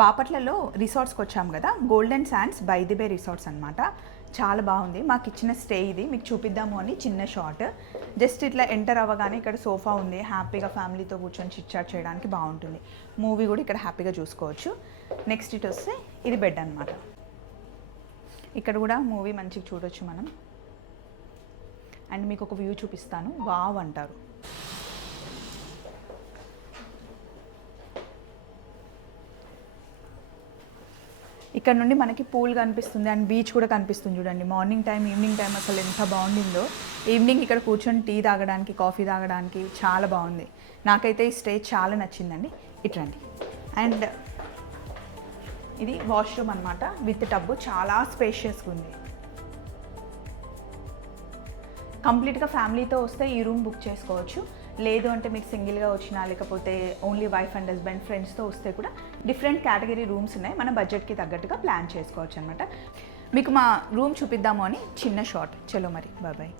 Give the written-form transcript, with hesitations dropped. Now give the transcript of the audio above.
బాపట్లలో రిసార్ట్స్కి వచ్చాం కదా, golden sands by the bay resorts అనమాట. చాలా బాగుంది. మాకు ఇచ్చిన స్టే ఇది, మీకు చూపిద్దాము అని చిన్న షార్ట్. జస్ట్ ఇట్లా ఎంటర్ అవ్వగానే ఇక్కడ సోఫా ఉంది, హ్యాపీగా ఫ్యామిలీతో కూర్చొని చిట్ చాట్ చేయడానికి బాగుంటుంది. మూవీ కూడా ఇక్కడ హ్యాపీగా చూసుకోవచ్చు. నెక్స్ట్ ఇటు వస్తే ఇది బెడ్ అనమాట. ఇక్కడ కూడా మూవీ మంచిగా చూడొచ్చు మనం. అండ్ మీకు ఒక వ్యూ చూపిస్తాను, వావ్ అంటారు. ఇక్కడ నుండి మనకి పూల్ కనిపిస్తుంది అండ్ బీచ్ కూడా కనిపిస్తుంది. చూడండి, మార్నింగ్ టైం ఈవినింగ్ టైం అసలు ఎంత బాగుండిందో. ఈవినింగ్ ఇక్కడ కూర్చొని టీ తాగడానికి, కాఫీ తాగడానికి చాలా బాగుంది. నాకైతే ఈ స్టే చాలా నచ్చిందండి. ఇట్రండి. అండ్ ఇది వాష్రూమ్ అనమాట, విత్ టబ్బు. చాలా స్పేషియస్గా ఉంది. కంప్లీట్గా ఫ్యామిలీతో వస్తే ఈ రూమ్ బుక్ చేసుకోవచ్చు. లేదు అంటే మీకు సింగిల్గా వచ్చినా, లేకపోతే ఓన్లీ వైఫ్ అండ్ హస్బెండ్ ఫ్రెండ్స్తో వస్తే కూడా డిఫరెంట్ కేటగిరీ రూమ్స్ ఉన్నాయి. మన బడ్జెట్కి తగ్గట్టుగా ప్లాన్ చేసుకోవచ్చు అనమాట. మీకు మా రూమ్ చూపిద్దాము అని చిన్న షార్ట్. చలో మరి, బాయ్.